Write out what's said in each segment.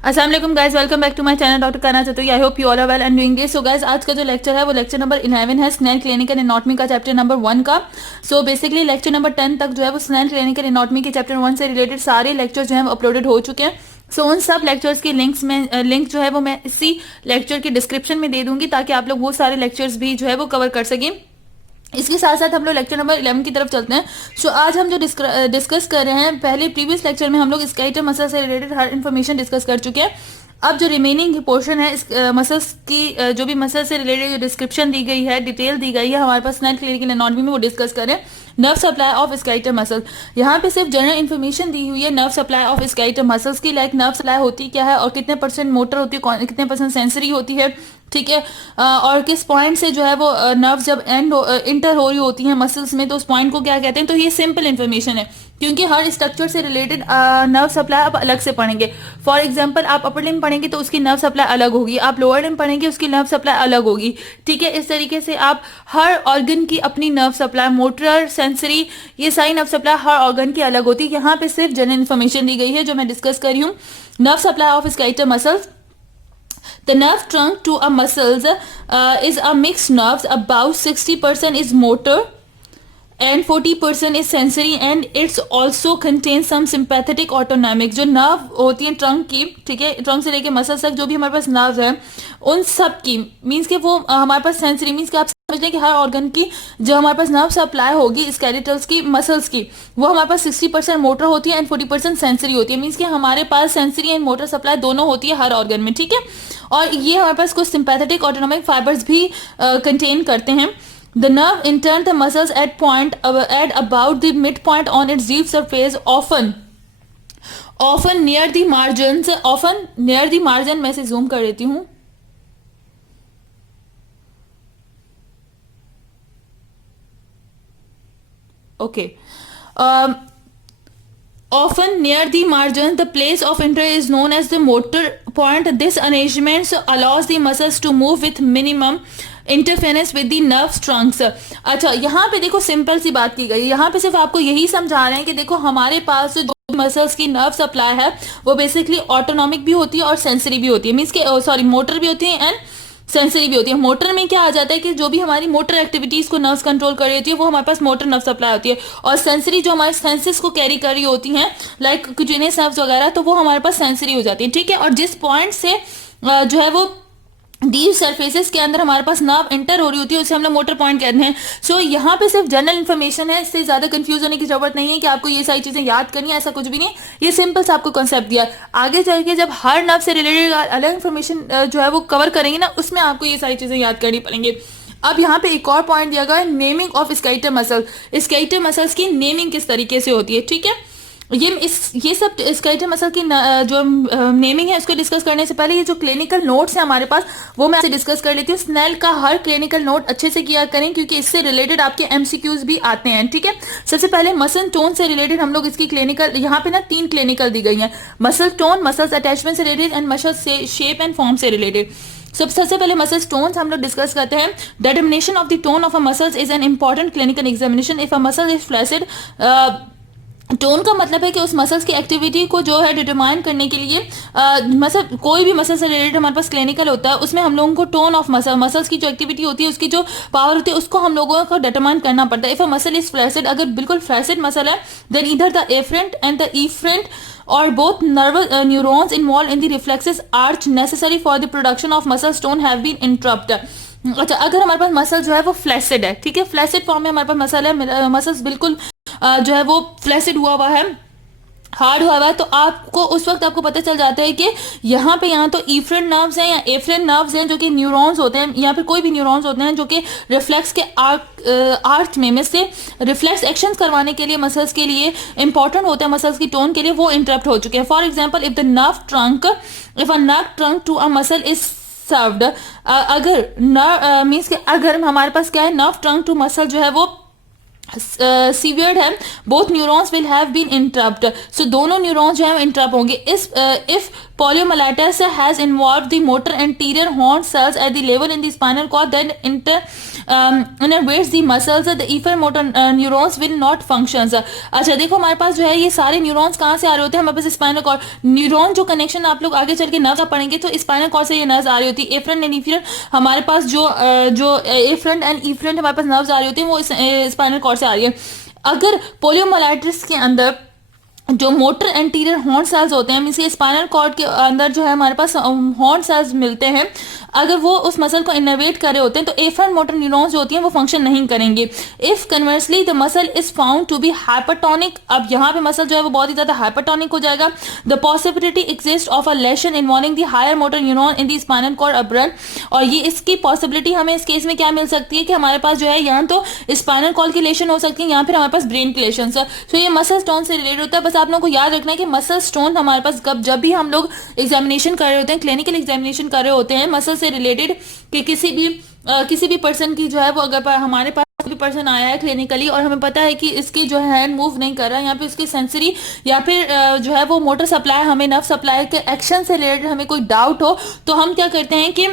अस्सलाम वालेकुम guys, welcome back to my channel doctor Kana Chaturvedi. I hope you all are well and doing great. So guys, आज का जो lecture है वो लेक्चर नंबर 11 है, स्नेल क्लिनिकल एनाटॉमी का चैप्टर नंबर 1 का। सो बेसिकली लेक्चर नंबर 10 तक जो है वो स्नेल क्लिनिकल एनाटॉमी के चैप्टर 1 से रिलेटेड सारे लेक्चर जो है वो अपलोडेड हो चुके हैं। सो उन सब लेक्चर्स की लिंक जो है वो मैं इसी लेक्चर के डिस्क्रिप्शन में दे दूंगी ताकि आप लोग वो सारे लेक्चर्स भी जो है वो कवर कर सकें। इसके साथ साथ हम लोग लेक्चर नंबर 11 की तरफ चलते हैं। सो आज हम जो डिस्कस कर रहे हैं, पहले प्रीवियस लेक्चर में हम लोग स्केलेटल मसल से रिलेटेड हर इन्फॉर्मेशन डिस्कस कर चुके हैं। अब जो रिमेनिंग पोर्शन है इस मसल्स की, जो भी मसल से रिलेटेड जो डिस्क्रिप्शन दी गई है, डिटेल दी गई है हमारे पास स्नेल क्लिनिकल एनाटॉमी में, वो डिस्कस करें। Nerve supply of skeletal muscle, यहाँ पे सिर्फ जनरल इन्फॉर्मेशन दी हुई है nerve supply of skeletal muscles की, लाइक नर्व सप्लाई होती क्या है और कितने परसेंट मोटर होती है, कितने परसेंट सेंसरी होती है, ठीक है। और किस पॉइंट से जो है वो नर्व जब इंटर हो रही होती है मसल्स में तो उस पॉइंट को क्या कहते हैं। तो ये सिंपल इन्फॉर्मेशन है क्योंकि हर स्ट्रक्चर से रिलेटेड नर्व सप्लाई आप अलग से पढ़ेंगे। फॉर एग्जांपल आप अपर लिम्ब पढ़ेंगे तो उसकी नर्व सप्लाई अलग होगी, आप लोअर लिम्ब पढ़ेंगे उसकी नर्व सप्लाई अलग होगी, ठीक है। इस तरीके से आप हर ऑर्गन की अपनी नर्व सप्लाई, मोटर, सेंसरी, ये सारी नर्व सप्लाई हर ऑर्गन की अलग होती है। यहाँ पे सिर्फ जनरल इन्फॉर्मेशन दी गई है जो मैं डिस्कस कर रही हूँ। Nerve supply of skeletal muscles, the nerve trunk to a muscles is a mixed nerves. About 60% is motor and 40% is sensory and it's also contains some sympathetic autonomic। जो nerve होती है ट्रंक की, ठीक है, trunk से लेके muscle तक जो भी हमारे पास नर्व है उन सब की मीन्स के वो हमारे पास सेंसरी मीन्स कि आप समझ लें कि हर ऑर्गन की जो हमारे पास नर्व सप्लाई होगी स्केलेटल्स की, मसल्स की, वो हमारे पास 60% मोटर होती है एंड 40% सेंसरी होती है। मीन्स कि हमारे पास सेंसरी एंड मोटर सप्लाई दोनों होती है हर ऑर्गन में, ठीक है। और ये हमारे पास कुछ सिंपैथेटिक ऑटोनॉमिक फाइबर्स भी कंटेन करते हैं। The nerve in turn the muscles at about the midpoint on its deep surface, often near the margins, often near the margin। मैं से zoom कर देती हूँ। Okay. Often near the margin, the place of entry is known as the motor point. This arrangement allows the muscles to move with minimum interference with the nerve Trunks. अच्छा, यहाँ पे देखो simple सी बात की गई है, यहाँ पे सिर्फ आपको यही समझा रहे हैं कि देखो हमारे पास जो मसल्स की नर्व सप्लाई है वो बेसिकली ऑटोनॉमिक भी होती है और सेंसरी भी होती है। मीन्स के सॉरी, मोटर भी होती है एंड सेंसरी भी होती है। मोटर में क्या आ जाता है कि जो भी हमारी मोटर एक्टिविटीज को नर्व्स कंट्रोल कर रही होती है वो हमारे पास मोटर नर्व सप्लाई होती है, और सेंसरी जो हमारे सेंसेस को कैरी कर रही होती हैं लाइक क्यूटेनियस नर्व्स वगैरह, तो वो हमारे पास सेंसरी हो जाती है, ठीक है। और जिस पॉइंट से जो है वो डीप सरफेसेस के अंदर हमारे पास नर्व एंटर हो रही होती है उसे हम लोग मोटर पॉइंट कहते हैं। सो यहाँ पे सिर्फ जनरल इन्फॉर्मेशन है, इससे ज्यादा कंफ्यूज होने की जरूरत नहीं है कि आपको ये सारी चीजें याद करनी है, ऐसा कुछ भी नहीं। ये सिंपल सा आपको कॉन्सेप्ट दिया है। आगे चल के जब हर नर्व से रिलेटेड अलग इन्फॉर्मेशन जो है वो कवर करेंगे ना, उसमें आपको ये सारी चीजें याद करनी पड़ेंगी। अब यहाँ पे एक और पॉइंट दिया गया है, naming of skeletal muscle. Skeletal muscles की नेमिंग किस तरीके से होती है, ठीक है। ये सब स्केलेटल मसल की जो नेमिंग है उसको डिस्कस करने से पहले ये जो क्लिनिकल नोट्स है हमारे पास वो मैं आपसे डिस्कस कर लेती हूँ। स्नेल का हर क्लिनिकल नोट अच्छे से किया करें क्योंकि इससे रिलेटेड आपके एमसीक्यूज भी आते हैं, ठीक है। सबसे पहले मसल टोन से रिलेटेड हम लोग इसकी क्लिनिकल, यहाँ पे ना 3 क्लिनिकल दी गई है, मसल टोन, मसल्स अटैचमेंट से related and muscle shape and form से रिलेटेड। सबसे पहले मसल टोन्स हम लोग डिस्कस करते हैं। Determination of the tone of a muscles is an important clinical examination. If a muscle is flaccid, tone का मतलब है कि उस मसल्स की एक्टिविटी को जो है डिटरमाइन करने के लिए मतलब कोई भी मसल से रिलेटेड हमारे पास क्लिनिकल होता है उसमें हम लोगों को टोन ऑफ मसल्स की जो एक्टिविटी होती है, उसकी जो पावर होती है, उसको हम लोगों को डिटरमाइन करना पड़ता है। If a muscle is flaccid, अगर बिल्कुल फ्लैसिड मसल है, देन इधर the afferent and the efferent और both nerves neurons involved in the reflexes arch necessary for the production of muscle tone have been interrupted. अच्छा, अगर हमारे पास muscle जो है वो फ्लैसिड है, ठीक है, फ्लैसिड फॉर्म में हमारे पास मसल है, मसल्स बिल्कुल जो है वो फ्लैसिड हुआ है, हार्ड हुआ है, तो आपको उस वक्त आपको पता चल जाता है कि यहाँ पे यहाँ तो इफरेंट नर्व्स हैं या एफरेंट नर्व्स हैं जो कि न्यूरॉन्स होते हैं, या फिर कोई भी न्यूरॉन्स होते हैं जो कि रिफ्लेक्स के आर्च में से रिफ्लेक्स एक्शंस करवाने के लिए मसल्स के लिए इंपॉर्टेंट होते हैं, मसल्स की टोन के लिए, वो इंटरप्ट हो चुके हैं। For example, if a nerve trunk to a muscle is severed, अगर मीन्स के अगर हमारे पास क्या है, नर्व ट्रंक टू मसल जो है वो सीवियर्ड है, both neurons will have been interrupt. So दोनों न्यूरॉन्स जो है इंटरप्ट होंगे। If poliomyelitis has involved the motor anterior horn cells at the level in the spinal cord, then innervates the muscles, the efferent motor neurons will not function. अच्छा देखो हमारे पास जो है ये सारे न्यूरॉन्स कहाँ से आ रहे होते हैं, हमारे पास स्पाइनल कॉर्ड न्यूरॉन जो कनेक्शन आप लोग आगे चल के नर्व पढ़ेंगे तो स्पाइनल कॉर्ड से ये नर्व्स आ रही होती है। एफरेंट एंड इफरेंट हमारे पास जो एफरेंट एंड इफरेंट हमारे पास नर्व्स आ रही होती है वो स्पाइनल कॉर्ड से आ रही है। अगर पोलियोमाइलाइटिस के अंदर जो मोटर एंटीरियर हॉर्न सेल्स होते हैं, मींस ये स्पाइनल कॉर्ड के अंदर जो है हमारे पास हॉर्न सेल्स मिलते हैं, अगर वो उस मसल को इनर्वेट कर रहे होते हैं तो एफरेंट मोटर न्यूरॉन्स जो होती हैं वो फंक्शन नहीं करेंगे। If conversely the muscle is found to be hypertonic, अब यहाँ पे मसल जो है वो बहुत ही ज्यादा हाइपरटोनिक हो जाएगा। The possibility exist of a lesion involving the higher motor neuron in the spinal cord अब्रन, और ये इसकी पॉसिबिलिटी हमें इस केस में क्या मिल सकती है कि हमारे पास जो है यहाँ तो स्पाइनल कॉर्ड की लेशन हो सकती है या फिर हमारे पास ब्रेन की लेशन। तो ये मसल स्टोन से रिलेटेड होता है। बस आप लोगों को याद रखना है कि मसल स्टोन हमारे पास जब भी हम लोग एग्जामिनेशन कर रहे होते हैं, क्लिनिकल एग्जामिनेशन कर रहे होते हैं मसल से रिलेटेड, कि किसी भी पर्सन की जो है वो अगर हमारे पास कोई पर्सन आया है क्लिनिकली और हमें पता है कि इसकी जो है हैंड मूव नहीं कर रहा है, यहाँ पे उसकी सेंसरी या फिर जो है वो मोटर सप्लाई, हमें नर्व सप्लाई के एक्शन से रिलेटेड हमें कोई डाउट हो, तो हम क्या करते हैं कि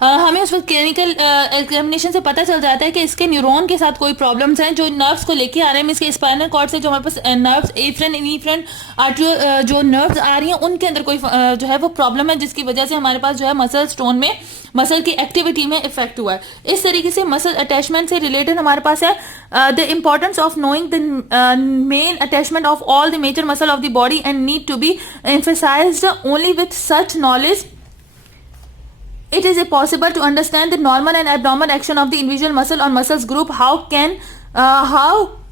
हमें उस वक्त क्लिनिकल एग्जामिनेशन से पता चल जाता है कि इसके न्यूरॉन के साथ कोई प्रॉब्लम्स हैं जो नर्व्स को लेके आ रहे हैं। इसके स्पाइनल कॉर्ड से जो हमारे पास नर्व्स एफरेंट इनफ्रेंट आर्टरियल जो नर्व्स आ रही हैं उनके अंदर कोई जो है वो प्रॉब्लम है जिसकी वजह से हमारे पास जो है मसल स्टोन में मसल की एक्टिविटी में इफेक्ट हुआ है। इस तरीके से मसल अटैचमेंट से रिलेटेड हमारे पास है the importance of knowing the main attachment of all the major muscle of the body and need to be emphasised only with such knowledge it is possible to understand the normal and abnormal action of the individual muscle or muscles group. How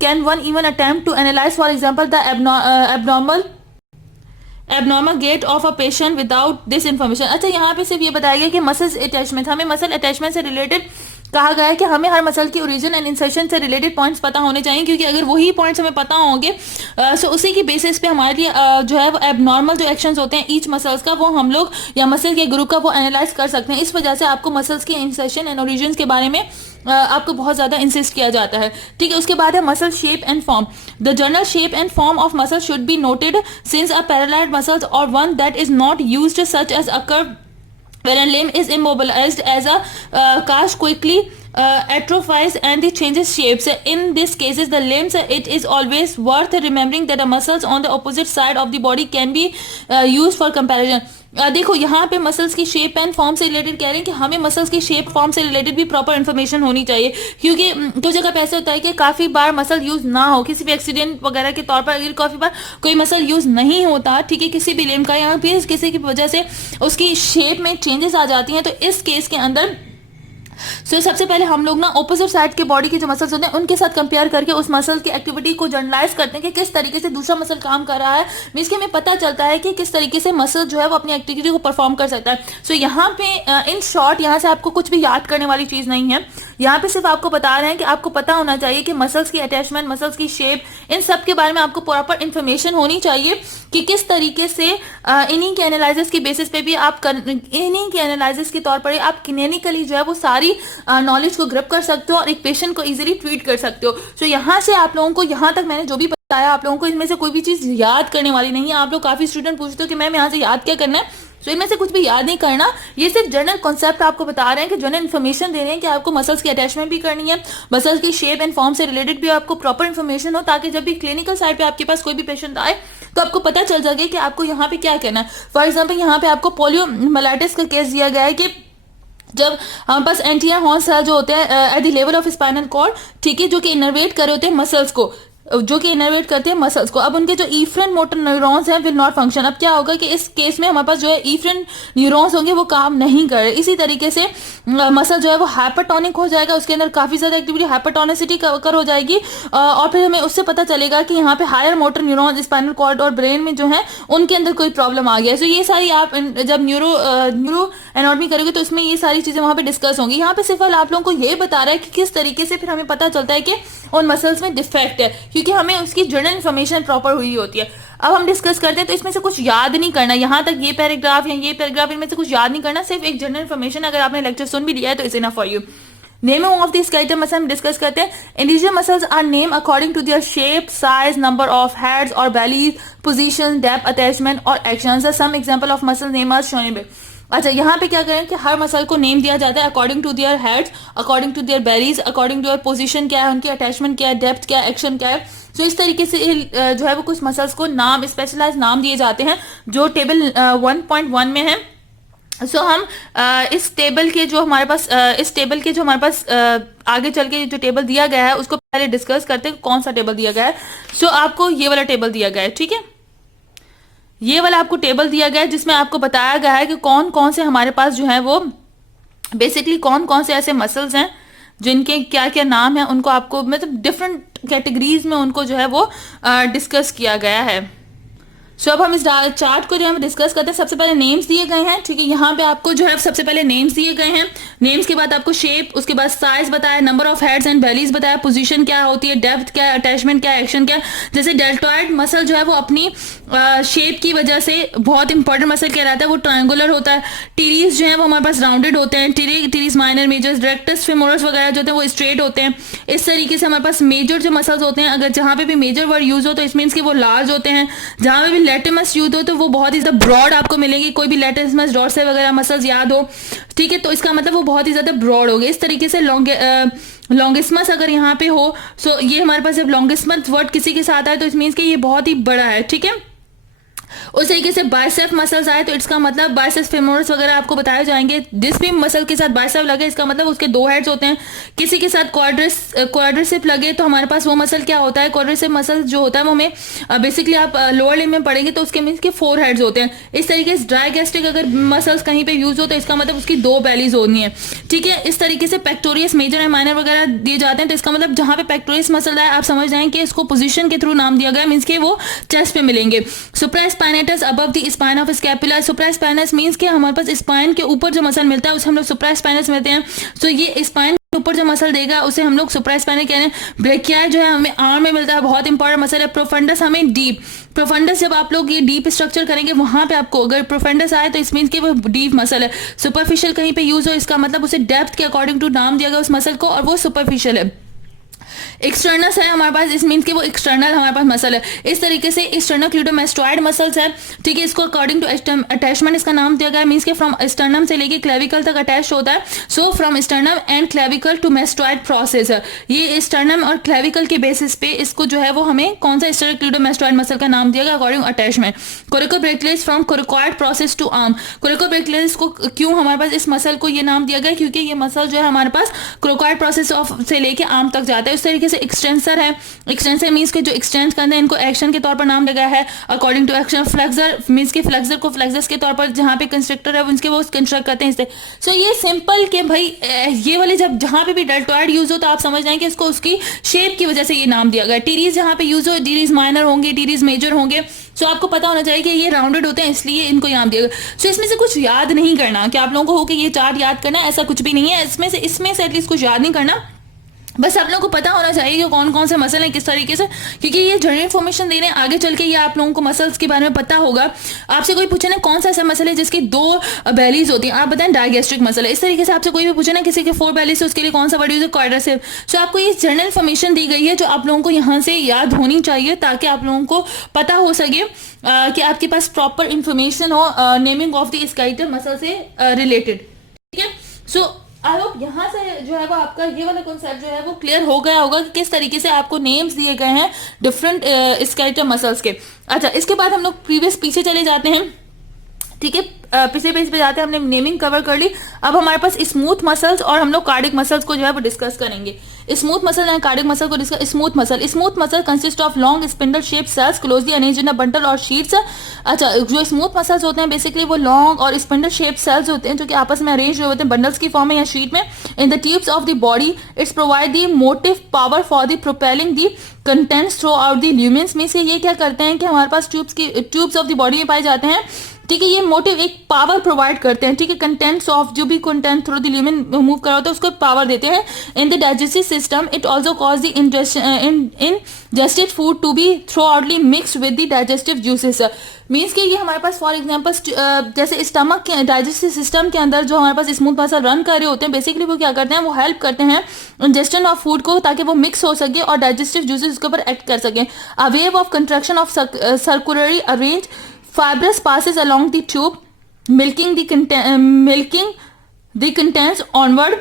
can one even attempt to analyze, for example, the abnormal gait of a patient without this information? अच्छा यहाँ पे सिर्फ ये बताया गया कि muscle attachment, हमें muscle attachment से रिलेटेड कहा गया है कि हमें हर मसल की ओरिजिन एंड इंसर्शन से रिलेटेड पॉइंट्स पता होने चाहिए, क्योंकि अगर वही पॉइंट्स हमें पता होंगे सो उसी की बेसिस पे हमारे लिए जो है वो एबनॉर्मल जो एक्शंस होते हैं ईच मसल्स का वो हम लोग या मसल के ग्रुप का वो एनालाइज कर सकते हैं। इस वजह से आपको मसल्स के इंसर्शन एंड ओरिजिन के बारे में आपको बहुत ज्यादा इंसिस्ट किया जाता है। ठीक है, उसके बाद है muscle shape and form. The general shape and form of muscle should be noted since a paralyzed muscles और one that is not used such as a curve when a limb is immobilized as a cast quickly atrophies and it changes shapes. In these cases the limbs, it is always worth remembering that the muscles on the opposite side of the body can be used for comparison. देखो यहाँ पे muscles की shape and form से related कह रहे हैं कि हमें मसल्स की शेप फॉर्म से रिलेटेड भी प्रॉपर इन्फॉर्मेशन होनी चाहिए, क्योंकि कुछ जगह पे ऐसे होता है कि काफ़ी बार मसल यूज़ ना हो, किसी भी एक्सीडेंट वगैरह के तौर पर अगर काफ़ी बार कोई मसल यूज़ नहीं होता, ठीक है, किसी भी लिम्ब का, यहाँ पे किसी की वजह से उसकी शेप में चेंजेस आ जाती हैं, तो इस केस के अंदर सबसे पहले हम लोग ना ऑपोजिट साइड के बॉडी के जो मसल्स होते हैं उनके साथ कंपेयर करके उस मसल की एक्टिविटी को जनरलाइज करते हैं कि किस तरीके से दूसरा मसल काम कर रहा है। मींस कि हमें पता चलता है कि किस तरीके से मसल जो है वो अपनी एक्टिविटी को परफॉर्म कर सकता है। यहाँ पे इन शॉर्ट यहाँ से आपको कुछ भी याद करने वाली चीज नहीं है, यहाँ पे सिर्फ आपको बता रहे हैं कि आपको पता होना चाहिए कि मसल्स की अटैचमेंट, मसल्स की शेप, इन सब के बारे में आपको प्रॉपर इन्फॉर्मेशन होनी चाहिए कि किस तरीके से इन्हीं के एनालिसिस की बेसिस पे भी आप इन्हीं के एनालिसिस के तौर पर आप क्लिनिकली जो है वो सारी नॉलेज को ग्रिप कर सकते हो और एक पेशेंट को इजीली ट्रीट कर सकते हो। यहाँ से आप लोगों को यहाँ तक मैंने जो भी बताया आप लोगों को इनमें से कोई भी चीज याद करने वाली नहीं है। आप लोग काफी स्टूडेंट पूछते हो कि मैम यहाँ से याद क्या करना है, तो इनमें से कुछ भी याद नहीं करना, ये सिर्फ जनरल कॉन्सेप्ट आपको बता रहे हैं कि जनरल इन्फॉर्मेशन दे रहे हैं कि आपको मसल्स की अटैचमेंट भी करनी है, मसल्स की शेप एंड फॉर्म से रिलेटेड भी आपको प्रॉपर इन्फॉर्मेशन हो, ताकि जब भी क्लिनिकल साइड पे आपके पास कोई भी पेशेंट आए तो आपको पता चल जाए कि आपको यहाँ पे क्या करना है। फॉर एग्जाम्पल यहाँ पे आपको पोलियोमाइलाइटिस का केस दिया गया है कि जब हमारे पास एंटीरियर हॉर्न सेल जो होते हैं at the level of spinal cord, ठीक है, जो कि इनर्वेट कर रहे होते हैं मसल्स को, जो कि इनर्वेट करते हैं मसल्स को, अब उनके जो इफरेंट मोटर न्यूरॉन्स हैं विल नॉट फंक्शन। अब क्या होगा कि इस केस में हमारे पास जो है इफरेंट न्यूरॉन्स होंगे वो काम नहीं कर रहे। इसी तरीके से मसल जो है वो हाइपरटोनिक हो जाएगा, उसके अंदर काफी ज्यादा एक्टिविटी हाइपरटोनिसिटी कर हो जाएगी और फिर हमें उससे पता चलेगा कि यहाँ पे higher motor neurons spinal cord और ब्रेन में जो है उनके अंदर कोई प्रॉब्लम आ गया। सो ये सारी आप जब न्यूरो एनाटॉमी करोगे तो उसमें ये सारी चीजें वहां पे डिस्कस होंगी। यहाँ पे सिर्फ आप लोगों को ये बता रहा है कि किस तरीके से फिर हमें पता चलता है कि उन मसल्स में डिफेक्ट है, क्योंकि हमें उसकी जनरल इन्फॉर्मेशन प्रॉपर हुई होती है। अब हम डिस्कस करते हैं, तो इसमें से कुछ याद नहीं करना, यहाँ तक ये पैराग्राफ या ये पैराग्राफ, इनमें से कुछ याद नहीं करना, सिर्फ एक जनरल इन्फॉर्मेशन अगर आपने लेक्चर सुन भी लिया है तो is enough for you. Naming of the skeletal muscle हम डिस्कस करते हैं। Individual muscles are name according to their shape, size, number of heads और बेलीज, पोजीशन, डेप्थ, अटैचमेंट और actions. Some example of muscle name are shown in. अच्छा, यहाँ पे क्या करें कि हर मसल को नेम दिया जाता है according to their heads, according to their bellies, according to their position क्या है, उनकी अटैचमेंट क्या है, डेप्थ क्या है, एक्शन क्या है। सो इस तरीके से जो है वो कुछ मसल्स को नाम, स्पेशलाइज नाम दिए जाते हैं जो टेबल 1.1 में है। सो हम इस टेबल के जो हमारे पास आगे चल के जो टेबल दिया गया है उसको पहले डिस्कस करते हैं कौन सा टेबल दिया गया है। सो आपको ये वाला टेबल दिया गया है, ठीक है, ये वाला आपको टेबल दिया गया है जिसमें आपको बताया गया है कि कौन कौन से हमारे पास जो है वो बेसिकली कौन कौन से ऐसे मसल्स हैं जिनके क्या क्या नाम है, उनको आपको मतलब डिफरेंट कैटेगरीज में उनको जो है वो डिस्कस किया गया है। सो अब हम इस चार्ट को जो हम डिस्कस करते हैं, सबसे पहले नेम्स दिए गए हैं, ठीक है, यहाँ पे आपको जो है सबसे पहले नेम्स दिए गए हैं, नेम्स के बाद आपको शेप, उसके बाद साइज बताया, नंबर ऑफ हेड्स एंड बेलीज बताया, पोजीशन क्या होती है, डेप्थ क्या है, अटैचमेंट क्या है, एक्शन क्या है। जैसे डेल्टॉइड मसल जो है वो अपनी शेप की वजह से बहुत इंपॉर्टेंट मसल कहलाता है, वो ट्रायंगुलर होता है। टीरीज जो है वो हमारे पास राउंडेड होते हैं, टीरीज माइनर, मेजर्स, डायरेक्टस, फेमोरस वगैरह जो होते हैं वो स्ट्रेट होते हैं। इस तरीके से हमारे पास मेजर जो मसल्स होते हैं, अगर जहाँ पे भी मेजर वर्ड यूज हो तो इस मीन्स कि वो लार्ज होते हैं। जहाँ पे भी लेटिमस यूज हो तो वो बहुत ही ज्यादा ब्रॉड आपको मिलेंगे, कोई भी लेटिमस, डॉर्सल वगैरह मसल्स याद हो, ठीक है, तो इसका मतलब वो बहुत ही ज्यादा ब्रॉड हो गए। इस तरीके से लॉन्गिस्मस अगर यहाँ पे हो, सो ये हमारे पास जब लॉन्गिस्मस वर्ड किसी के साथ आए तो इस मीन्स कि ये बहुत ही बड़ा है, ठीक है। उस तरीके से बाइसेप मसल्स आए तो इसका मतलब बाइसेप्स फेमोरस वगैरह आपको बताए जाएंगे। जिस भी मसल के साथ बाइसेप लगे इसका मतलब उसके दो हेड्स होते हैं। किसी के साथ क्वाड्रिसेप लगे तो हमारे पास वो मसल क्या होता है, क्वाड्रिसेप मसल जो होता है वो हमें बेसिकली आप लोअर लिम्ब में पढ़ेंगे तो उसके मीन्स के 4 हेड्स होते हैं। इस तरीके से ड्राई गैस्ट्रिक अगर मसल्स कहीं पे यूज हो तो इसका मतलब उसकी 2 बेलीज होनी है, ठीक है। इस तरीके से पेक्टोरियस मेजर एंड माइनर वगैरह दिए जाते हैं तो इसका मतलब जहां पे पेक्टोरियस मसल है आप समझ जाएं कि इसको पोजीशन के थ्रू नाम दिया गया, मीन्स के वो चेस्ट पे मिलेंगे। Supraspinatus above the spine of scapula, supraspinous means कि हमारे पास स्पाइन के ऊपर जो मसल मिलता है उसे हम लोग सुप्रास्पाइनस मिलते हैं। सो ये स्पाइन के ऊपर जो मसल देगा उसे हम लोग सुप्रास्पाइनस कह रहे हैं। ब्रेकियाई जो है हमें आर्म में मिलता है, बहुत इंपॉर्टेंट मसल है। प्रोफंडस हमें डीप, प्रोफंडस जब आप लोग ये डीप स्ट्रक्चर करेंगे वहां पे आपको अगर प्रोफंडस आए तो इस मीन्स कि वो डीप मसल है। सुपरफिशियल कहीं पे यूज हो इसका मतलब उसे डेप्थ के अकॉर्डिंग टू नाम दिया गया उस मसल को और वो सुपरफिशियल है। एक्सटर्नस है हमारे पास, इस मीन्स कि वो एक्सटर्नल हमारे पास मसल है। इस तरीके से एक्सटर्नल क्यूडोमेस्टॉइड मसल्स है, ठीक है, इसको अकॉर्डिंग टू अटैचमेंट इसका नाम दिया गया है, मीन्स कि फ्रॉम स्टर्नम से लेके क्लेविकल तक अटैच होता है। So from sternum and clavicle to mastoid process है। ये स्टर्नम और क्लेविकल के बेसिस पे इसको जो है वो हमें कौन सा एक्सटर्नल क्यूडोमेस्टॉइड मसल का नाम दिया गया according attachment. Coracobrachialis from coracoid process to arm. Coracobrachialis को क्यों हमारे पास इस मसल को ये नाम दिया गया क्योंकि ये मसल जो है हमारे पास कोरिकॉइड प्रोसेस से लेके आर्म तक जाता है। उस तरीके से एक्सटेंसर है, एक्सटेंसर मींस के जो एक्सटेंड करते हैं इनको एक्शन के तौर पर नाम दिया गया है according to action. Flexor means के फ्लेक्सर को फ्लेक्सस के तौर पर जहां पे कंस्ट्रक्टर है उनके वो कंस्ट्रक्ट करते हैं इससे। सो ये सिंपल के भाई ये वाले जब जहां पे भी डेल्टॉइड यूज हो तो आप समझ जाएंगे इसको उसकी शेप की वजह से ये नाम दिया गया। टीरीज जहां पे यूज हो, टीरीज माइनर होंगे, टीरीज मेजर होंगे। सो आपको पता होना चाहिए कि ये राउंडेड होते हैं इसलिए इनको नाम दिया गया। सो इसमें से कुछ याद नहीं करना कि आप लोगों को हो कि ये चार्ट याद करना है, ऐसा कुछ भी नहीं है। इसमें से एटलीस्ट कुछ याद नहीं करना, बस आप लोगों को पता होना चाहिए कि कौन कौन से मसल हैं किस तरीके से, क्योंकि ये जनरल इन्फॉर्मेशन दे रहे हैं। आगे चल के ये आप लोगों को मसल्स के बारे में पता होगा। आपसे कोई पूछे ना कौन सा ऐसा मसल है जिसकी 2 बेलीज होती हैं, आप बताएं डायगेस्ट्रिक मसल है। इस तरीके से आपसे कोई भी पूछे ना किसी के 4 बेलीज है उसके लिए कौन सा वर्ड यूज है, क्वाड्रिसेप। सो आपको ये जनरल इन्फॉर्मेशन दी गई है जो आप लोगों को यहाँ से याद होनी चाहिए ताकि आप लोगों को पता हो सके कि आपके पास प्रॉपर इंफॉर्मेशन हो naming of the skeletal muscle से रिलेटेड, ठीक है। सो आई होप यहाँ से जो है वो आपका ये वाला कॉन्सेप्ट जो है वो क्लियर हो गया होगा कि किस तरीके से आपको नेम्स दिए गए हैं डिफरेंट स्केलेटल मसल्स के। अच्छा, इसके बाद हम लोग पीछे चले जाते हैं, ठीक है, पिछले पेज पे जाते हैं। हमने नेमिंग कवर कर ली। अब हमारे पास स्मूथ मसल्स और हम लोग कार्डिक मसल्स को जो है वो डिस्कस करेंगे। Smooth muscle and cardiac muscle को discuss. Smooth muscle consist of long spindle shape cells closely arranged in a bundle और शीट्स। अच्छा, जो स्मूथ मसल्स होते हैं बेसिकली वो लॉन्ग और स्पिंडल शेप सेल्स होते हैं जो कि आपस में अरेंज होते हैं बंडल्स की फॉर्म में या शीट में in the tubes of the body. It's provide the motive power for the propelling the contents through out the lumens. में से ये क्या करते हैं कि हमारे पास ट्यूब्स ऑफ द बॉडी में पाए जाते हैं, ठीक है। ये मोटिव एक पावर प्रोवाइड करते हैं, ठीक है। कंटेंट्स ऑफ जो भी content through the lumen move कर रहा होता है उसको पावर देते हैं। In the digestive system it also cause the ingested food to be thoroughly mixed with the digestive juices. Means कि ये हमारे पास फॉर एग्जांपल जैसे स्टमक के डाइजेस्टिव सिस्टम के अंदर जो हमारे पास स्मूथ मसल रन कर रहे होते हैं बेसिकली वो क्या करते हैं, वो हेल्प करते हैं इंजेस्शन ऑफ फूड को ताकि वो मिक्स हो सके और डाइजेस्टिव जूसेस उसके ऊपर एक्ट कर सके। A wave of contraction of circularly arrange fibrous passes along the tube milking the contents onward.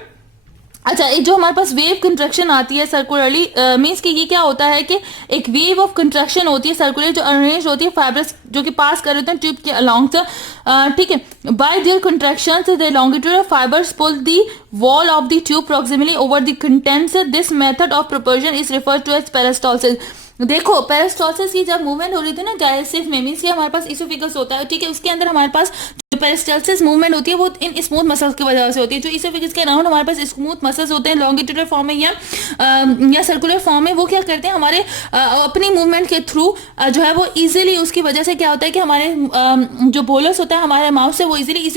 अच्छा, एक जो हमारे पास वेव कंट्रैक्शन आती है सर्कुलरली, मींस कि ये क्या होता है कि एक वेव ऑफ कंट्रैक्शन होती है सर्कुलर, जो अरेंज होती है फाइबर्स जो कि पास कर रहे हैं ट्यूब के अलोंग से, ठीक है। By their contractions the longitudinal fibres pull the wall of the tube proximally over the contents. This method of propulsion is referred to as peristalsis. देखो, पेरिस्टॉल्सिस की जब मूवमेंट हो रही थी ना डायसिस में, मींस कि हमारे पास इसोफिगस होता है, ठीक है, उसके अंदर हमारे पास जो पेरिस्टॉल्सिस मूवमेंट होती है वो इन स्मूथ मसल्स की वजह से होती है। जो इसोफिगस के अराउंड हमारे पास स्मूथ मसल्स होते हैं लॉन्गिट्यूडल फॉर्म में या सर्कुलर फॉर्म में, वो क्या करते हैं हमारे अपनी मूवमेंट के थ्रू जो है वो इजीली, उसकी वजह से क्या होता है कि हमारे जो बोलस होता है हमारे माउथ से, वो इजीली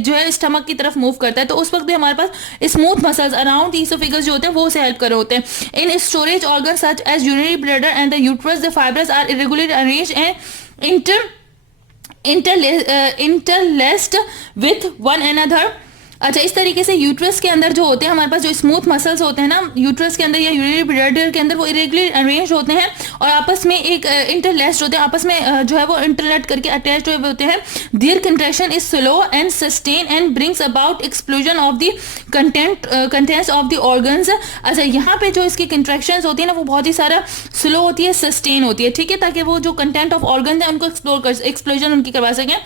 जो है स्टमक की तरफ मूव करता है। तो उस वक्त भी हमारे पास स्मूथ मसल्स अराउंड इसोफिगस जो होते हैं वो उसे हेल्प कर रहे होते हैं। In storage organ such as urinary bladder and the uterus the fibres are irregularly arranged and interlaced with one another। अच्छा, इस तरीके से यूट्रस के अंदर जो होते हैं हमारे पास जो स्मूथ मसल्स होते हैं ना यूट्रस के अंदर या यूरिनरी ब्लैडर के अंदर, वो इरेगुलर अरेंज होते हैं और आपस में एक इंटरलेस्ड होते हैं, आपस में जो है वो इंटरलेट करके अटैच्ड हुए होते हैं। Their contraction is slow and sustain and brings about explosion of the contents of the organs. अच्छा, यहाँ पे जो इसकी कंट्रैक्शंस होती है ना वो बहुत ही सारा स्लो होती है, सस्टेन होती है, ठीक है, ताकि वो जो कंटेंट ऑफ ऑर्गन है उनको एक्सप्लोजन उनकी करवा सकें,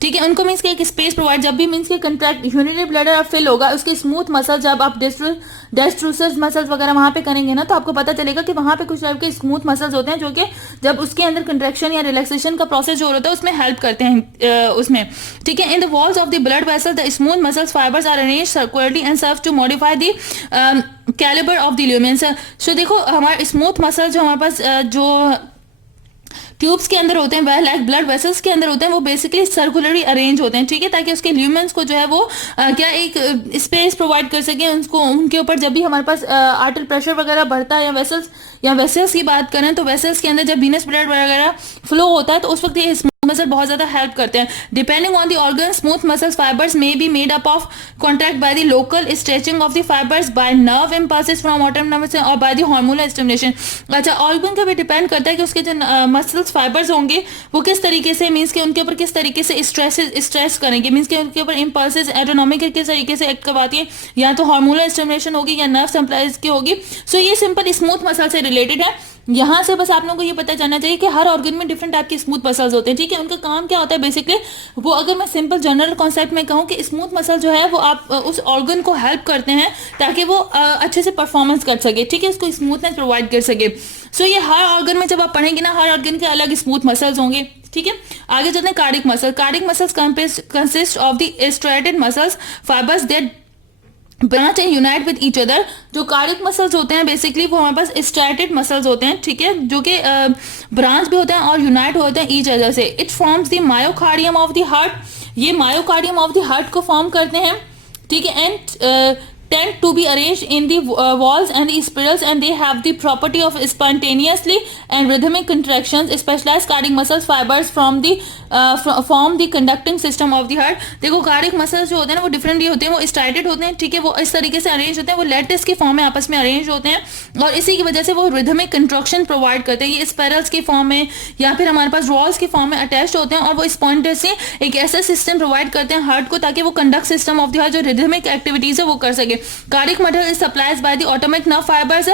ठीक है। उनको मीन्स के एक स्पेस प्रोवाइड, जब भी मीन्स के कंट्रैक्ट यूरिनरी ब्लैडर फिल होगा, उसके स्मूथ मसल जब आप डेस्ट्रूसस मसल्स वगैरह वहां पे करेंगे ना, तो आपको पता चलेगा कि वहां पे कुछ टाइप के स्मूथ मसल्स होते हैं जो कि जब उसके अंदर कंट्रैक्शन या रिलैक्सेशन का प्रोसेस जो होता है उसमें हेल्प करते हैं उसमें, ठीक है। In the walls of the blood vessel the smooth muscles fibres are arranged circularly and serve to modify the calibre of the lumens. So देखो, हमारे स्मूथ मसल जो हमारे पास जो ट्यूब्स के अंदर होते हैं, वह लाइक ब्लड वेसल्स के अंदर होते हैं, वो बेसिकली सर्कुलरली अरेंज होते हैं, ठीक है, ताकि उसके ल्यूमेंस को जो है वो क्या एक स्पेस प्रोवाइड कर सके उनको, उनके ऊपर जब भी हमारे पास आर्टरी प्रेशर वगैरह बढ़ता है या वेसल्स की बात करें तो वेसल्स के अंदर जब वीनस ब्लड वगैरह फ्लो होता है तो उस वक्त ये मसल बहुत ज्यादा हेल्प करते हैं। Depending on the organ smooth muscles fibres may be made up of contract by the local stretching of the fibres by nerve impulses from autonomous nervous और बाय द हार्मोनल स्टिमुलेशन। अच्छा, organ का भी depend करता है कि उसके जो muscles fibres होंगे वो किस तरीके से, मीन्स के उनके ऊपर किस तरीके से स्ट्रेस करेंगे, मीन्स के उनके ऊपर इंपल्सेस एटोनॉमिक किस तरीके से एक्ट करवाती है, या तो हार्मोनल स्टिमुलेशन होगी या नर्व सप्लाईज की होगी। सो ये सिंपल स्मूथ मसल से रिलेटेड है। यहाँ से बस आप लोगों को ये पता चलना चाहिए कि हर ऑर्गन में डिफरेंट टाइप के स्मूथ मसल्स होते हैं, ठीक है। उनका काम क्या होता है बेसिकली, वो अगर मैं सिंपल जनरल कॉन्सेप्ट में कहूँ कि स्मूथ मसल जो है वो आप उस ऑर्गन को हेल्प करते हैं ताकि वो अच्छे से परफॉर्मेंस कर सके, ठीक है, उसको स्मूथनेस प्रोवाइड कर सके। सो ये हर ऑर्गन में जब आप पढ़ेंगे ना, हर ऑर्गन के अलग स्मूथ मसल्स होंगे, ठीक है। आगे चलते हैं cardiac muscle. Cardiac muscles consist of the striated muscles fibres that branch and unite with each other. जो कार्डिक मसल्स होते हैं बेसिकली वो हमारे पास स्ट्रेटेड मसल्स होते हैं, ठीक है, जो कि ब्रांच भी होते हैं और यूनाइट होते हैं ईच अदर से। It forms the myocardium of the heart. ये मायोकार्डियम ऑफ द हार्ट को फॉर्म करते हैं, ठीक है, and tend to be arranged in the walls and the spirals and they have the property of spontaneously and rhythmic contractions. Specialized cardiac muscles fibers from the form the conducting system of the heart। देखो, cardiac muscles जो होते हैं ना वो differently होते हैं, वो striated होते हैं, ठीक है, वो इस तरीके से अरेंज होते हैं, वो लेटिस के फॉर्म में आपस में अरेंज होते हैं और इसी की वजह से वो रिथमिक कंट्रक्शन प्रोवाइड करते हैं। ये स्पायरल्स के फॉर्म में या फिर हमारे पास वॉल्स के फॉर्म में अटैच्ड होते हैं और वो स्पॉन्टेनियसली एक ऐसा सिस्टम प्रोवाइड करते हैं हार्ट को ताकि वो conduct system of the heart जो रिथमिक एक्टिविटीज है वो कर सके। Cardiac muscle is supplied by the autonomic nerve fibers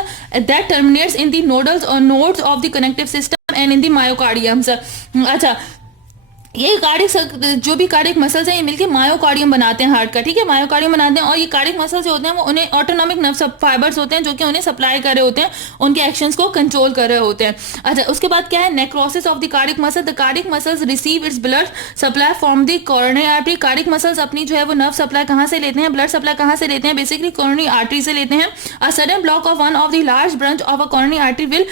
that terminates in the nodals or nodes of the connective system and in the myocardium। अच्छा, ये cardiac जो भी cardiac muscles हैं ये मिलके मायोकार्डियम बनाते हैं हार्ट का, ठीक है, मायोकार्डियम बनाते हैं। और ये कार्डिक मसल्स जो होते हैं वो उन्हें ऑटोनॉमिक नर्व फाइबर्स होते हैं जो कि उन्हें सप्लाई कर रहे होते हैं, उनके एक्शंस को कंट्रोल कर रहे होते हैं। अच्छा, उसके बाद क्या है, necrosis of the cardiac muscle. The cardiac muscles receive its blood supply from the coronary artery. Cardiac muscles अपनी जो है वो नर्व सप्लाई कहाँ से लेते हैं, ब्लड सप्लाई कहाँ से लेते हैं, बेसिकली कोरोनरी आर्टरी से लेते हैं। A sudden block of one of the large branch of a coronary artery will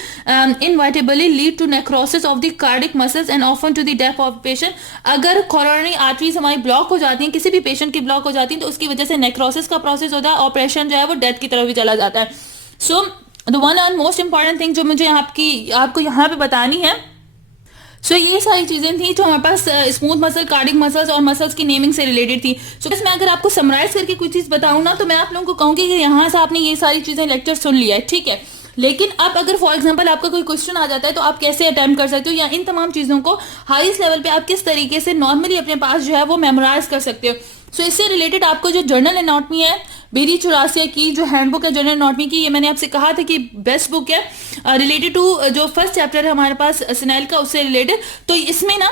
inevitably lead to necrosis of the cardiac muscles and often to the death of patient. अगर coronary arteries हमारी block हो जाती हैं, किसी भी patient की block हो जाती है, तो उसकी वजह से नेक्रोसिस का प्रोसेस होता है, ऑपरेशन जो है वो डेथ की तरफ भी चला जाता है। So the one and most important thing जो मुझे आपको यहाँ पे बतानी है, सो ये सारी चीजें थी जो हमारे पास स्मूथ मसल, कार्डिक मसल्स और मसल्स की नेमिंग से रिलेटेड थी। सो बस मैं अगर आपको समराइज करके कुछ चीज बताऊं ना, तो मैं आप लोगों को कहूंगी कि यहाँ से आपने ये सारी चीजें लेक्चर सुन लिया है, ठीक है, लेकिन अब अगर फॉर एग्जांपल आपका कोई क्वेश्चन आ जाता है तो आप कैसे अटेम्प्ट कर सकते हो, या इन तमाम चीज़ों को हाईएस्ट लेवल पे आप किस तरीके से नॉर्मली अपने पास जो है वो मेमोराइज कर सकते हो। सो इससे रिलेटेड आपको जो जर्नल एनाटॉमी है बेरी चौरासिया की जो हैंडबुक है जर्नल एनाटॉमी की, ये मैंने आपसे कहा था कि बेस्ट बुक है रिलेटेड टू जो फर्स्ट चैप्टर है हमारे पास स्नेल का, उससे रिलेटेड। तो इसमें ना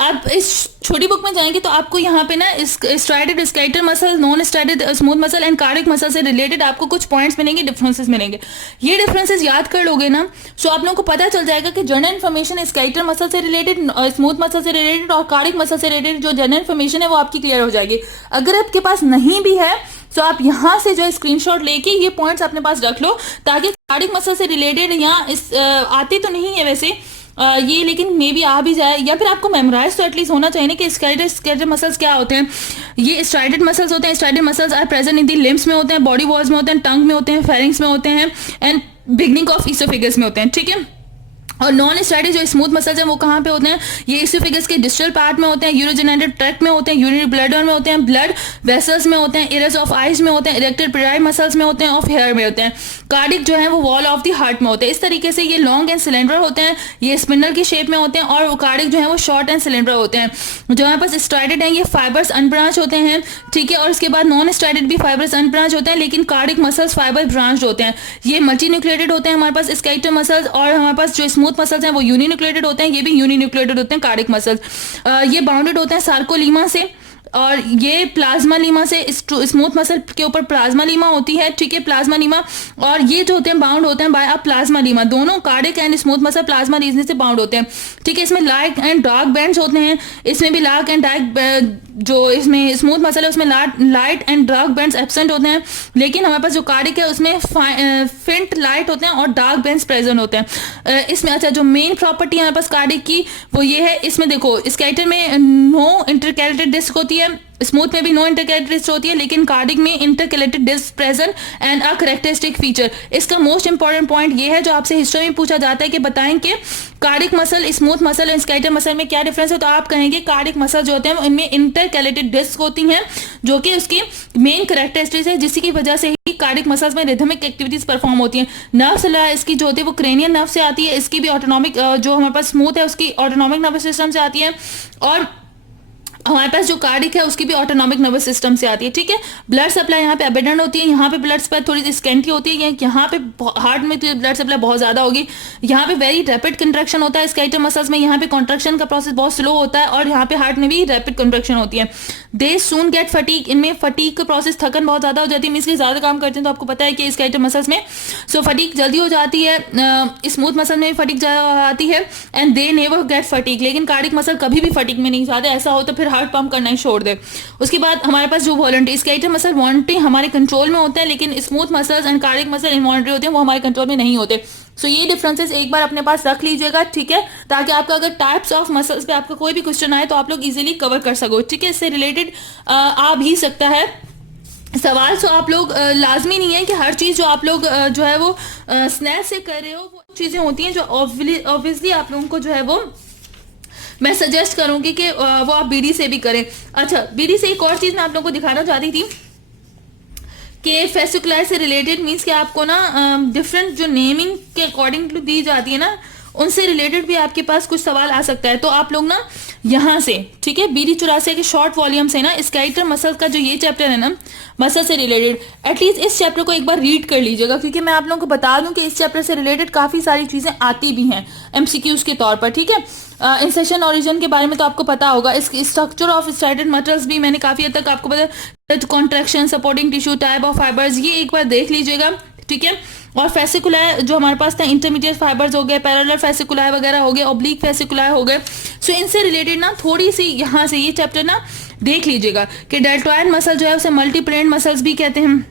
आप इस छोटी बुक में जाएंगे तो आपको यहाँ पे ना striated skeletal muscle, non striated smooth muscle and cardiac muscle से रिलेटेड आपको कुछ पॉइंट्स मिलेंगे, डिफरेंसेस मिलेंगे। ये डिफरेंसेस याद कर लोगे ना, सो आप लोगों को पता चल जाएगा कि जनरल इन्फॉर्मेशन स्केलेटल मसल से रिलेटेड, स्मूथ मसल से रिलेटेड और कार्डिक मसल से रिलेटेड जो जनरल इन्फॉर्मेशन है वो आपकी क्लियर हो जाएगी। अगर आपके पास नहीं भी है तो आप यहाँ से जो है स्क्रीनशॉट लेके ये पॉइंट्स अपने पास रख लो, ताकि कार्डिक मसल से रिलेटेड यहाँ आते तो नहीं है वैसे ये, लेकिन मे बी आ भी जाए, या फिर आपको मेमोराइज तो एटलीस्ट होना चाहिए ना कि स्केलेटल मसल्स क्या होते हैं। ये स्ट्राइडेड मसल्स होते हैं। Striated muscles are present in the limbs में होते हैं, बॉडी वॉल्स में होते हैं, टंग में होते हैं, फेरिंग्स में होते हैं एंड बिगनिंग ऑफ इसोफेगस में होते हैं, ठीक है। और नॉन स्ट्राइडेड जो स्मूथ मसल्स हैं वो कहाँ पे होते हैं, ये इसोफेगस के डिस्टल पार्ट में होते हैं, यूरोजेनेटेड ट्रैक्ट में होते हैं, यूरिनरी ब्लैडर में होते हैं, ब्लड वेसल्स में होते हैं, एरियाज ऑफ आइज में होते हैं, इरेक्टेड पेराइड मसल्स में होते हैं, ऑफ हेयर में होते हैं। कार्डिक जो है वो वॉल ऑफ द हार्ट में होते हैं। इस तरीके से ये लॉन्ग एंड सिलेंडर होते हैं, ये स्पिंडल की शेप में होते हैं, और कार्डिक जो है वो शॉर्ट एंड सिलेंडर होते हैं। जो हमारे पास स्ट्राइडेड हैं ये फाइबर्स अनब्रांच होते हैं, ठीक है। और उसके बाद नॉन स्ट्राइडेड भी फाइबर्स अनब्रांच होते हैं, लेकिन कार्डिक मसल्स फाइबर ब्रांच होते हैं। ये मल्टी न्यूक्लिएटेड होते हैं हमारे पास स्केलेटल मसल्स, और हमारे पास जो स्मूथ मसल्स हैं वो यूनिन्यूक्लिएटेड होते हैं, ये भी यूनिन्यूक्लिएटेड होते हैं कार्डिक मसल्स। ये बाउंडेड होते हैं सार्कोलीमा से, और ये प्लाज्मा लीमा से, स्मूथ मसल के ऊपर प्लाज्मा लीमा होती है, ठीक है, प्लाज्मा लीमा। और ये जो होते हैं बाउंड होते हैं बाय अ प्लाज्मा लीमा, दोनों cardiac and smooth muscle plasma Lima से बाउंड होते हैं, ठीक है। इसमें लाइट एंड डार्क बैंड्स होते हैं, इसमें भी लाइट एंड डार्क, जो इसमें स्मूथ मसल है उसमें light and dark bands absent होते हैं, लेकिन हमारे पास जो कार्डिक है उसमें फेंट लाइट होते हैं और डार्क बैंड्स प्रेजेंट होते हैं इसमें। अच्छा, जो मेन प्रॉपर्टी हमारे पास कार्डिक की वो ये है, इसमें देखो स्केलेटल में नो इंटरकैलेटेड डिस्क होती है, स्मूथ में भी नो इंटरकैलेटेड डिस्क होती है, लेकिन कार्डिक में intercalated disc present and a characteristic feature. इसका मोस्ट इंपॉर्टेंट पॉइंट ये है जो आपसे हिस्ट्री में पूछा जाता है कि बताएं कि cardiac muscle, smooth muscle and skeletal muscle में क्या डिफरेंस है, तो आप कहेंगे कार्डिक मसल जो होते हैं इनमें इंटरकैलेटेड डिस्क होती हैं, जो कि उसकी मेन कैरेक्टरिस्टिक्स है, जिसकी वजह से ही कार्डिक मसल्स में रिथमिक एक्टिविटीज परफॉर्म होती हैं। नर्व सप्लाई इसकी जो होती है वो क्रेनियल नर्व से आती है, इसकी भी ऑटोनॉमिक, जो हमारे पास स्मूथ है उसकी ऑटोनॉमिक नर्वस सिस्टम से आती है, और हमारे पास जो कार्डिक है उसकी भी ऑटोनॉमिक नर्वस सिस्टम से आती है, ठीक है। ब्लड सप्लाई यहाँ पे अबेंडेंट होती है, यहाँ पे ब्लड सप्लाई थोड़ी स्कैंटी होती है, यहाँ पे हार्ट में तो ब्लड सप्लाई बहुत ज्यादा होगी, यहाँ पे वेरी रैपिड कंट्रैक्शन होता है स्केलेटल मसल्स में, यहाँ पे कॉन्ट्रैक्शन का प्रोसेस बहुत स्लो होता है, और यहाँ पे हार्ट में भी रैपिड कंट्रैक्शन होती है। दे सून गेट फटीक, इनमें फटीक का प्रोसेस, थकन बहुत ज्यादा हो जाती है, इसलिए ज्यादा काम करते हैं, तो आपको पता है कि स्केलेटल मसल्स में सो फटीक जल्दी हो जाती है, स्मूथ मसल में फटीक ज्यादा आती है, and they never get fatigue. लेकिन कार्डिक मसल कभी भी फटीक में नहीं जाते, ऐसा हो तो फिर हार्ट पंप करना ही छोड़ दे। उसके बाद हमारे पास जो वॉलंटरी, स्केलेटल मसल वॉलंटरी हमारे कंट्रोल में होते हैं, लेकिन smooth muscles and cardiac muscle involuntary होते हैं, वो हमारे कंट्रोल में नहीं होते। सो ये डिफरेंसेस एक बार अपने पास रख लीजिएगा, ठीक है, ताकि आपका अगर टाइप्स ऑफ मसल्स पे आपका कोई भी क्वेश्चन आए तो आप लोग इजीली कवर कर सको, ठीक है। इससे रिलेटेड आ भी सकता है सवाल। सो आप लोग लाजमी नहीं है कि हर चीज़ जो आप लोग जो है वो स्नैप से कर रहे हो, वो चीज़ें होती हैं जो ऑब्वियसली आप लोगों को जो है वो मैं सजेस्ट करूंगी कि वो आप बीडी से भी करें। अच्छा, बीडी से एक और चीज़ मैं आप लोगों को दिखाना चाहती थी कि फेसिकुलर से रिलेटेड मीन्स कि आपको ना डिफरेंट जो नेमिंग के अकॉर्डिंग टू दी जाती है ना, उनसे रिलेटेड भी आपके पास कुछ सवाल आ सकता है। तो आप लोग ना यहाँ से, ठीक है, बीडी चौरासिया के शॉर्ट वॉल्यूम से ना स्केलेटल मसल का जो ये चैप्टर है ना मसल से रिलेटेड, एटलीस्ट इस चैप्टर को एक बार रीड कर लीजिएगा, क्योंकि मैं आप लोगों को बता दूं कि इस चैप्टर से रिलेटेड काफ़ी सारी चीज़ें आती भी हैं एमसीक्यूज के तौर पर, ठीक है। इंसेशन ओरिजिन के बारे में तो आपको पता होगा, इस स्ट्रक्चर ऑफ स्ट्राइडेड मसल्स भी मैंने काफ़ी हद तक आपको पता, contraction, supporting tissue, type of fibres, ये एक बार देख लीजिएगा, ठीक है। और फेसिकुलाय जो हमारे पास था, इंटरमीडिएट फाइबर्स हो गए, पैरेलल फेसिकुलाय वगैरह हो गए, ऑब्लिक फेसिकुलाय हो गए। सो इनसे रिलेटेड ना थोड़ी सी यहाँ से ये चैप्टर ना देख लीजिएगा कि डेल्टॉइड मसल जो है उसे मल्टीप्लेन मसल्स भी कहते हैं,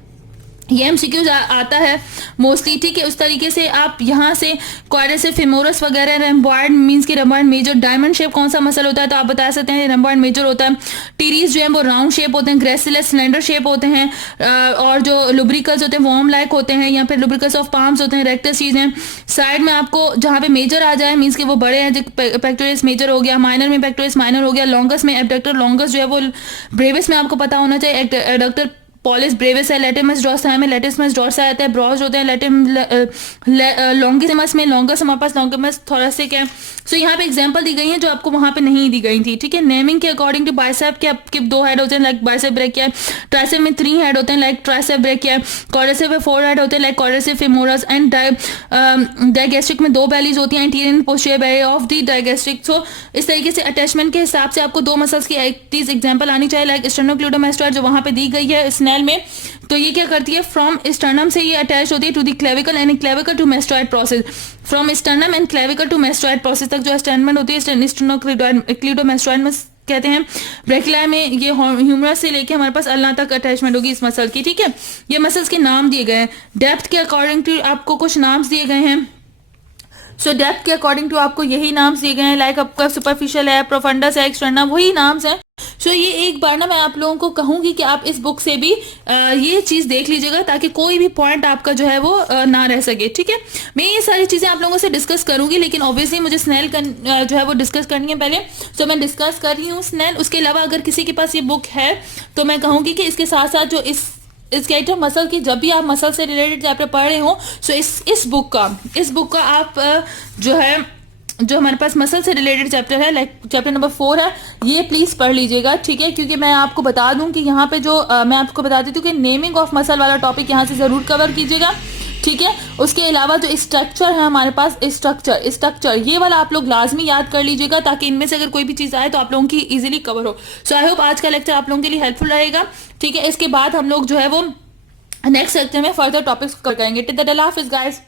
ये एमसीक्यूज आता है मोस्टली, ठीक है। उस तरीके से आप यहाँ से क्वाड्रिसेप्स फेमोरस वगैरह, रेम्बॉइड मींस की रेम्बॉइड मेजर, डायमंड शेप कौन सा मसल होता है तो आप बता सकते हैं रेम्बॉइड मेजर होता है। टीरीज जो है वो राउंड शेप होते हैं, ग्रेसिलस स्लेंडर शेप होते हैं, और जो लुब्रिकल्स होते हैं वॉर्म लाइक होते हैं, या फिर लुब्रिकल्स ऑफ पाम्स होते हैं, रेक्टस चीज हैं। साइड में आपको जहाँ पे मेजर आ जाए मीन्स कि वो बड़े हैं, पेक्टोरियस मेजर हो गया, माइनर में पेक्टोरियस माइनर हो गया, लॉन्गस में एबडक्टर लॉन्गस जो है वो ब्रेविस में आपको पता होना चाहिए, एडक्टर पॉलिस ब्रेविस है, लेटिमस डॉर्सा में लेटिसमस डॉर्सा आता है, ब्रॉज होते हैं लेटिम लॉन्गिसिमस में, लॉन्गस हमारे पास लॉन्गिमस थोरेसिक है। सो यहाँ पे एग्जांपल दी गई है जो आपको वहां पे नहीं दी गई थी, ठीक है। नेमिंग के अकॉर्डिंग टू बाइसेप के आपके 2 हेड होते हैं लाइक बाइसेप ब्रेकिया, ट्राइसेप में 3 हेड होते हैं लाइक ट्राइसेप ब्रेकिया, क्वाड्रिसेप में 4 हेड होते हैं like quadricep femoris, and digastric में 2 बेलीज होती हैं, anterior and posterior belly of the digastric. So इस तरीके से अटैचमेंट के हिसाब से आपको 2 मसल्स की एग्जांपल आनी चाहिए लाइक स्टर्नोक्लेविडोमास्टोइड जो वहां पे दी गई है स्नेल में। तो ये क्या करती है, फ्रॉम स्टर्नम से ये अटैच होती है to the clavicle and clavicle to mastoid process, from sternum and clavicle to mastoid process तक जो अटैचमेंट होती है स्टर्नोक्लेविडोमास्टोइड में कहते हैं। ब्रेकिया में ये ह्यूमरस से लेके हमारे पास अल्ना तक अटैचमेंट होगी इस मसल की, ठीक है। ये मसल्स के नाम दिए गए हैं, डेप्थ के अकॉर्डिंग टू आपको कुछ नाम्स दिए गए हैं। सो डेप्थ के अकॉर्डिंग टू आपको यही नाम्स दिए गए हैं लाइक आपका सुपरफिशियल है, प्रोफंडस है, एक्सटर्नल, वही नाम्स हैं। सो ये एक बार ना मैं आप लोगों को कहूंगी कि आप इस बुक से भी ये चीज देख लीजिएगा ताकि कोई भी पॉइंट आपका जो है वो ना रह सके, ठीक है। मैं ये सारी चीजें आप लोगों से डिस्कस करूंगी, लेकिन ऑब्वियसली मुझे स्नेल जो है वो डिस्कस करनी है पहले। सो मैं डिस्कस कर रही हूँ स्नेल। उसके अलावा अगर किसी के पास ये बुक है तो मैं कहूंगी कि इसके साथ साथ जो इस स्केलेटल मसल की जब भी आप मसल से रिलेटेड चैप्टर पढ़ रहे हो, सो इस बुक का आप जो है जो हमारे पास मसल से रिलेटेड चैप्टर है लाइक चैप्टर नंबर 4 है, ये प्लीज पढ़ लीजिएगा, ठीक है। क्योंकि मैं आपको बता दूं कि यहाँ पे जो मैं आपको बता देती हूँ कि नेमिंग ऑफ मसल वाला टॉपिक यहाँ से जरूर कवर कीजिएगा, ठीक है। उसके अलावा जो स्ट्रक्चर है हमारे पास, स्ट्रक्चर ये वाला आप लोग लाजमी याद कर लीजिएगा ताकि इनमें से अगर कोई भी चीज आए तो आप लोगों की इजीली कवर हो। सो आई होप आज का लेक्चर आप लोगों के लिए हेल्पफुल रहेगा, ठीक है। इसके बाद हम लोग जो है वो नेक्स्ट लेक्चर में फर्दर टॉपिक्स कवर करेंगे। टिल देन अल्लाह हाफिज़ गाइस।